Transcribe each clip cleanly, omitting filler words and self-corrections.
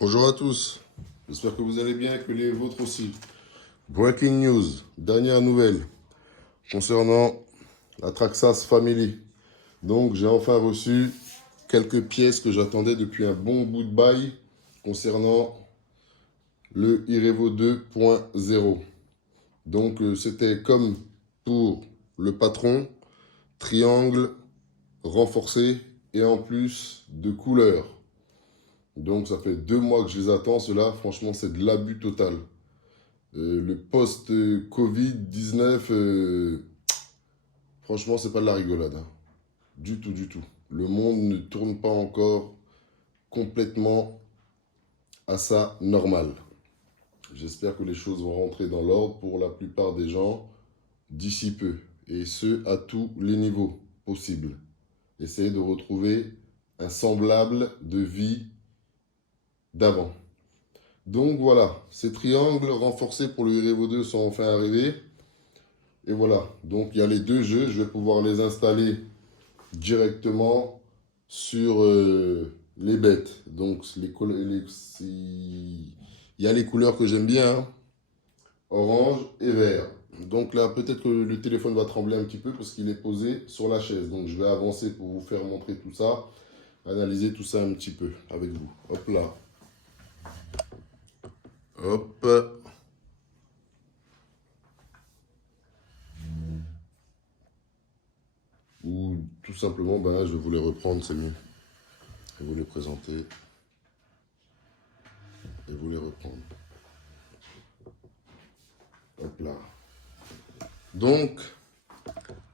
Bonjour à tous, j'espère que vous allez bien et que les vôtres aussi. Breaking news, dernière nouvelle concernant la Traxxas Family. Donc j'ai enfin reçu quelques pièces que j'attendais depuis un bon bout de bail concernant le iRevo 2.0. Donc c'était comme pour le patron, triangle renforcé et en plus de couleur. Donc ça fait 2 mois que je les attends, cela franchement c'est de l'abus total. Le post-Covid-19, franchement c'est pas de la rigolade, hein. Du tout, du tout. Le monde ne tourne pas encore complètement à sa normale. J'espère que les choses vont rentrer dans l'ordre pour la plupart des gens d'ici peu. Et ce, à tous les niveaux possibles. Essayer de retrouver un semblable de vie d'avant. Donc voilà, ces triangles renforcés pour le iRevo 2 sont enfin arrivés. Et voilà, donc il y a les deux jeux, je vais pouvoir les installer directement sur les bêtes. Donc il y a les couleurs que j'aime bien, hein, orange et vert. Donc là, peut-être que le téléphone va trembler un petit peu parce qu'il est posé sur la chaise. Donc je vais avancer pour vous faire montrer tout ça, analyser tout ça un petit peu avec vous. Hop là. Hop. Ou tout simplement, ben, je vais vous les reprendre, c'est mieux. Et vous les présenter. Et vous les reprendre. Hop là. Donc,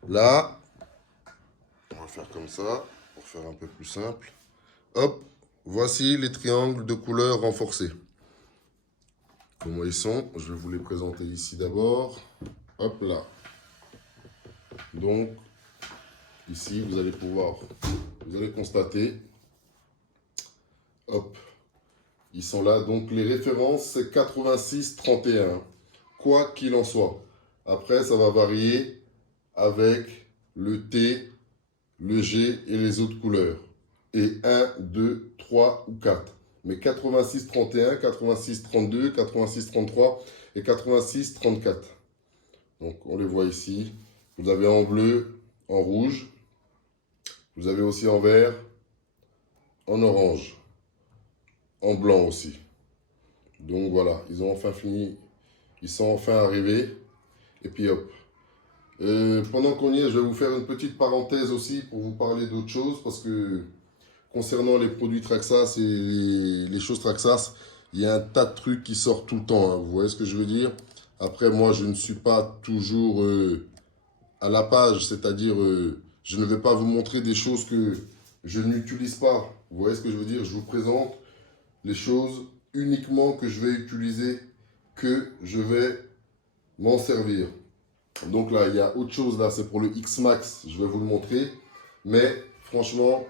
là, on va faire comme ça, pour faire un peu plus simple. Hop, voici les triangles de couleur renforcés. Comment ils sont? Je vais vous les présenter ici d'abord. Hop là. Donc, ici, vous allez constater. Hop, ils sont là. Donc, les références, c'est 86-31. Quoi qu'il en soit. Après, ça va varier avec le T, le G et les autres couleurs. Et 1, 2, 3 ou 4. Mais 86, 31, 86, 32, 86, 33 et 86, 34. Donc on les voit ici. Vous avez en bleu, en rouge. Vous avez aussi en vert, en orange, en blanc aussi. Donc voilà, ils ont enfin fini. Ils sont enfin arrivés. Et puis hop. Pendant qu'on y est, je vais vous faire une petite parenthèse aussi pour vous parler d'autre chose parce que concernant les produits Traxxas et les choses Traxxas, il y a un tas de trucs qui sortent tout le temps, hein. Vous voyez ce que je veux dire? Après, moi, je ne suis pas toujours à la page, c'est-à-dire, je ne vais pas vous montrer des choses que je n'utilise pas. Vous voyez ce que je veux dire? Je vous présente les choses uniquement que je vais utiliser, que je vais m'en servir. Donc là, il y a autre chose là, c'est pour le X-Max, je vais vous le montrer. Mais franchement,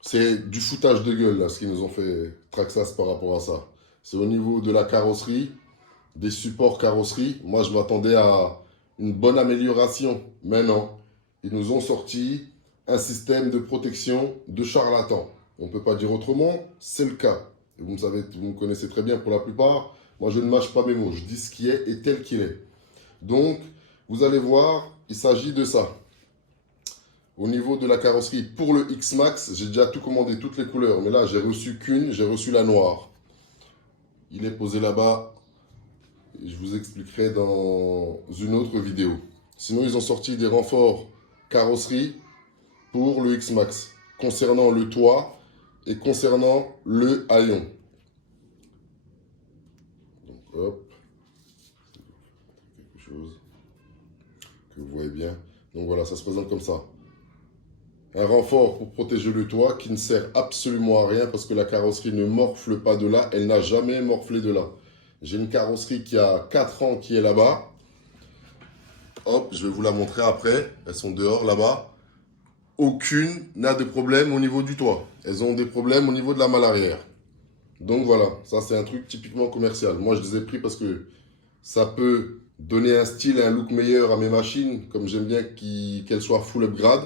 c'est du foutage de gueule, là, ce qu'ils nous ont fait Traxxas par rapport à ça. C'est au niveau de la carrosserie, des supports carrosserie. Moi, je m'attendais à une bonne amélioration. Mais non, ils nous ont sorti un système de protection de charlatan. On ne peut pas dire autrement, c'est le cas. Et vous me connaissez très bien pour la plupart. Moi, je ne mâche pas mes mots. Je dis ce qui est et tel qu'il est. Donc, vous allez voir, il s'agit de ça. Au niveau de la carrosserie, pour le X-Max, j'ai déjà tout commandé, toutes les couleurs. Mais là, j'ai reçu qu'une, j'ai reçu la noire. Il est posé là-bas. Je vous expliquerai dans une autre vidéo. Sinon, ils ont sorti des renforts carrosserie pour le X-Max. Concernant le toit et concernant le haillon. Donc, hop. Quelque chose que vous voyez bien. Donc voilà, ça se présente comme ça. Un renfort pour protéger le toit qui ne sert absolument à rien parce que la carrosserie ne morfle pas de là. Elle n'a jamais morflé de là. J'ai une carrosserie qui a 4 ans qui est là-bas. Hop, je vais vous la montrer après. Elles sont dehors là-bas. Aucune n'a de problème au niveau du toit. Elles ont des problèmes au niveau de la malle arrière. Donc voilà, ça c'est un truc typiquement commercial. Moi je les ai pris parce que ça peut donner un style et un look meilleur à mes machines. Comme j'aime bien qu'elles soient full upgrade.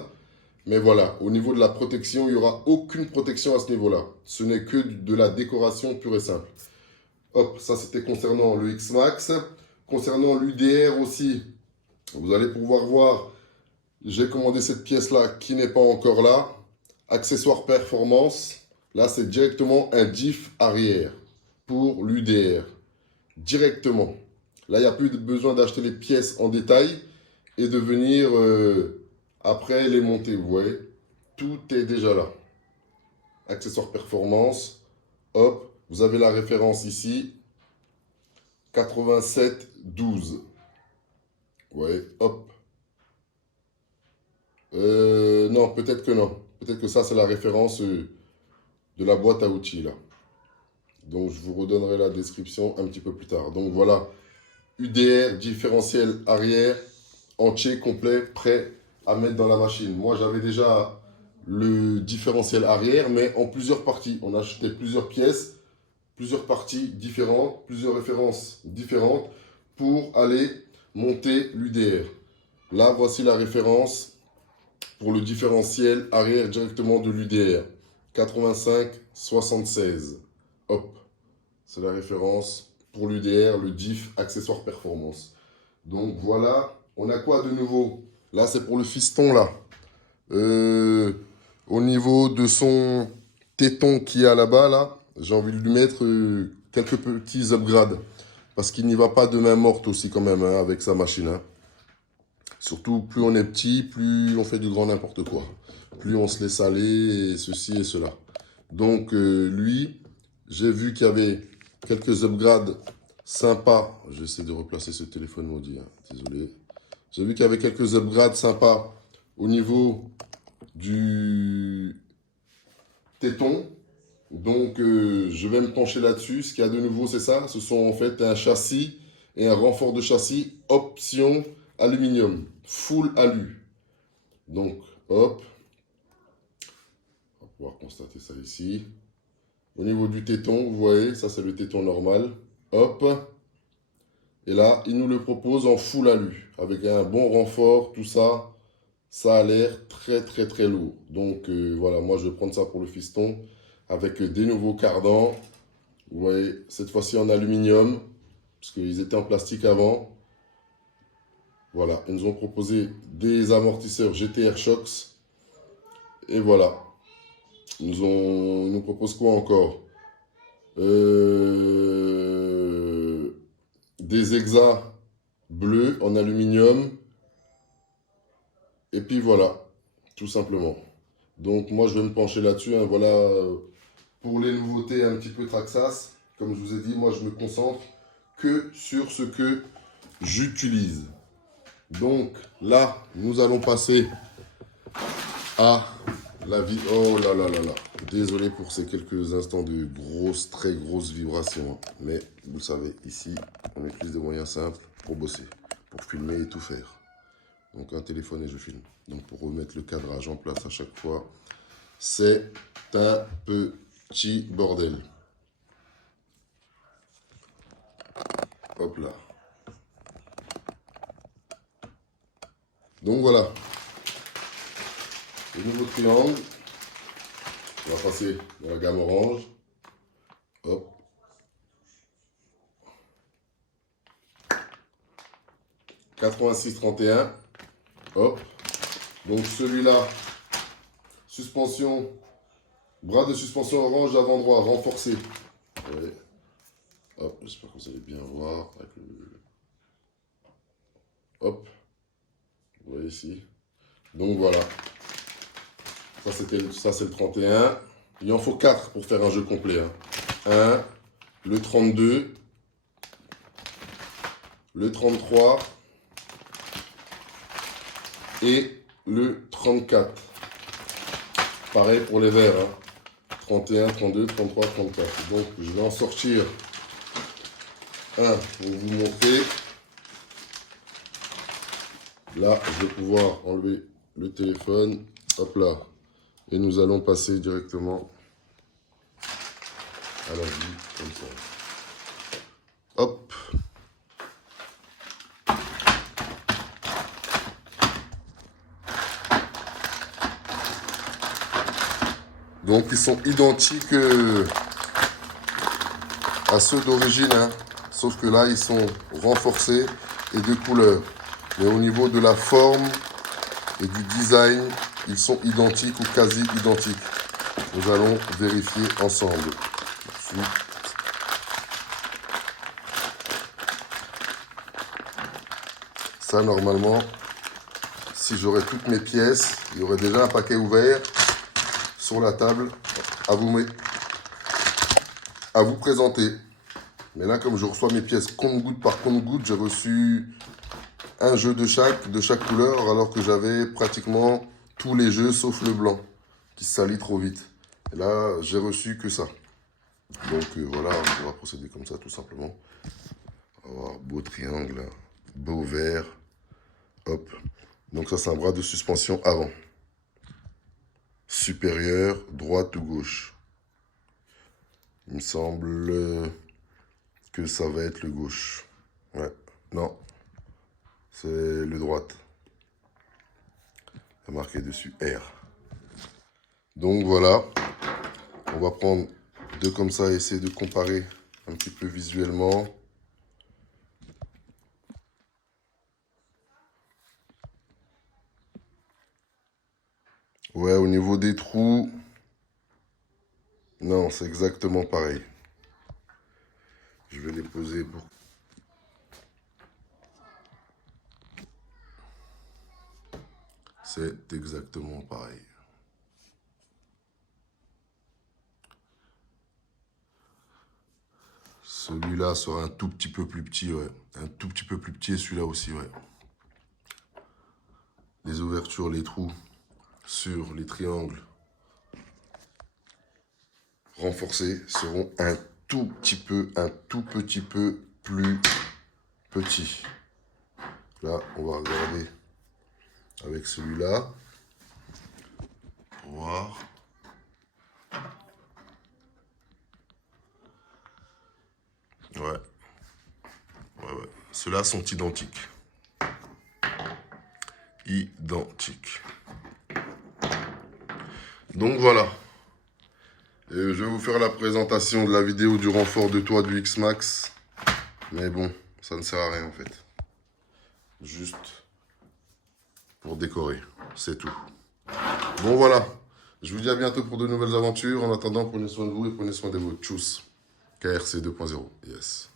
Mais voilà, au niveau de la protection, il n'y aura aucune protection à ce niveau-là. Ce n'est que de la décoration pure et simple. Hop, ça c'était concernant le X-Max. Concernant l'UDR aussi, vous allez pouvoir voir, j'ai commandé cette pièce-là qui n'est pas encore là. Accessoire performance. Là, c'est directement un diff arrière pour l'UDR. Directement. Là, il n'y a plus besoin d'acheter les pièces en détail et de venir après les monter. Vous voyez, tout est déjà là. Accessoire performance. Hop, vous avez la référence ici. 8712. Ouais, hop. Non, peut-être que non. Peut-être que ça, c'est la référence de la boîte à outils, là. Donc, je vous redonnerai la description un petit peu plus tard. Donc, voilà. UDR, différentiel arrière, entier, complet, prêt à mettre dans la machine. Moi, j'avais déjà le différentiel arrière, mais en plusieurs parties. On achetait plusieurs pièces, plusieurs parties différentes, plusieurs références différentes pour aller monter l'UDR. Là, voici la référence pour le différentiel arrière directement de l'UDR. 85-76. Hop. C'est la référence pour l'UDR, le diff accessoire performance. Donc voilà. On a quoi de nouveau? Là, c'est pour le fiston, là. Au niveau de son téton qui est à là-bas, là, j'ai envie de lui mettre quelques petits upgrades. Parce qu'il n'y va pas de main morte aussi quand même, hein, avec sa machine. Hein. Surtout, plus on est petit, plus on fait du grand n'importe quoi. Plus on se laisse aller, et ceci et cela. Donc, lui, j'ai vu qu'il y avait quelques upgrades sympas. J'essaie de replacer ce téléphone maudit, hein. Désolé. J'ai vu qu'il y avait quelques upgrades sympas au niveau du téton. Donc, je vais me pencher là-dessus. Ce qu'il y a de nouveau, c'est ça. Ce sont en fait un châssis et un renfort de châssis option aluminium. Full alu. Donc, hop. On va pouvoir constater ça ici. Au niveau du téton, vous voyez, ça c'est le téton normal. Hop. Et là, il nous le propose en full alu. Avec un bon renfort, tout ça. Ça a l'air très très très lourd. Donc voilà, moi je vais prendre ça pour le fiston. Avec des nouveaux cardans. Vous voyez, cette fois-ci en aluminium. Parce qu'ils étaient en plastique avant. Voilà, ils nous ont proposé des amortisseurs GTR Shocks. Et voilà. Ils nous proposent quoi encore? Des hexas bleus en aluminium. Et puis voilà, tout simplement. Donc moi je vais me pencher là-dessus. Hein, voilà pour les nouveautés un petit peu Traxxas. Comme je vous ai dit, moi je me concentre que sur ce que j'utilise. Donc là, nous allons passer à la vie. Oh là là là là. Désolé pour ces quelques instants de grosses, très grosses vibrations. Mais vous le savez, ici, on utilise des moyens simples pour bosser, pour filmer et tout faire. Donc un téléphone et je filme. Donc pour remettre le cadrage en place à chaque fois, c'est un petit bordel. Hop là. Donc voilà. Le nouveau triangle. On va passer dans la gamme orange. Hop. « 86-31. Hop. Donc celui-là, suspension, bras de suspension orange avant droit, renforcé. Ouais. Hop, j'espère que vous allez bien voir. Avec le... Hop. Vous voyez ici. Donc voilà. Ça c'est le 31. Il en faut 4 pour faire un jeu complet. Hein. 1, le 32, le 33 et le 34. Pareil pour les verts. Hein. 31, 32, 33, 34. Donc je vais en sortir un pour vous montrer. Là, je vais pouvoir enlever le téléphone. Hop là. Et nous allons passer directement à la vie comme ça. Hop. Donc ils sont identiques à ceux d'origine, hein. Sauf que là ils sont renforcés et de couleur. Mais au niveau de la forme et du design, ils sont identiques ou quasi identiques. Nous allons vérifier ensemble. Ça, normalement, si j'aurais toutes mes pièces, il y aurait déjà un paquet ouvert sur la table à vous présenter. Mais là, comme je reçois mes pièces compte-gouttes par compte-gouttes, j'ai reçu un jeu de chaque couleur, alors que j'avais pratiquement tous les jeux sauf le blanc, qui se salit trop vite. Et là, j'ai reçu que ça. Donc voilà, on va procéder comme ça tout simplement. On va avoir beau triangle, beau vert, hop. Donc ça, c'est un bras de suspension avant. Supérieur, droite ou gauche. Il me semble que ça va être le gauche. Ouais, non, c'est le droite. Il y a marqué dessus R. Donc voilà, on va prendre deux comme ça et essayer de comparer un petit peu visuellement. Ouais, au niveau des trous, non, c'est exactement pareil. Je vais les poser pour... C'est exactement pareil. Celui-là sera un tout petit peu plus petit, ouais. Un tout petit peu plus petit et celui-là aussi, ouais. Les ouvertures, les trous sur les triangles renforcés seront un tout petit peu, un tout petit peu plus petits. Là, on va regarder avec celui-là pour voir. Ouais. Ouais. Ceux-là sont identiques. Identiques. Donc voilà. Et je vais vous faire la présentation de la vidéo du renfort de toit du X-Max. Mais bon, ça ne sert à rien en fait. Juste pour décorer. C'est tout. Bon voilà. Je vous dis à bientôt pour de nouvelles aventures. En attendant, prenez soin de vous et prenez soin de vos tchuss. KRC 2.0. Yes.